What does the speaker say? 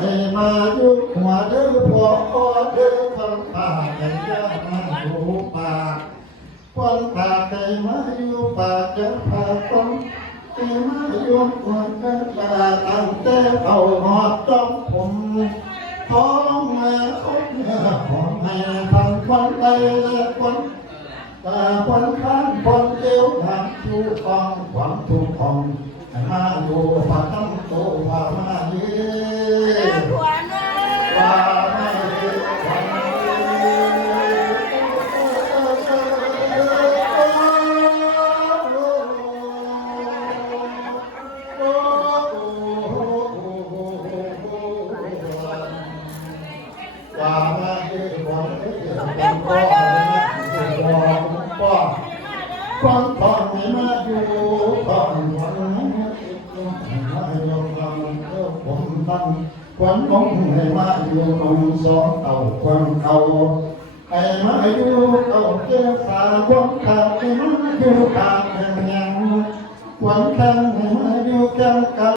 ให้มาอยู่หัวเด้อพ่อเด้อคนป่าให้ย่ามาอยู่ป่าคนป่าให้มาอยู่ป่าจะพาคนให้มาอยู่หัวเด้อป่าตั้งแต่เอาหอดต้องผมท้องแม่คนแม่ของแม่พันคนใดคนคนข้างคนเดียวทางชูกองหวังทุกของมาดูฝ่าตั้งโตฝ่ามาเย่ฝ่ามาเย่ฝ่ามาเย่ฟังฟังให้มาดูฟังฟังให้มาดูให้ยกฟังเออผมตั้งควันมองให้มาอยู่ตรงสองเต่าควันเขาให้มาอยู่เต่าเจ้าสาควันเขาให้มาอยู่ตาแห่งยังควันแข็งให้มาอยู่แก้มกัน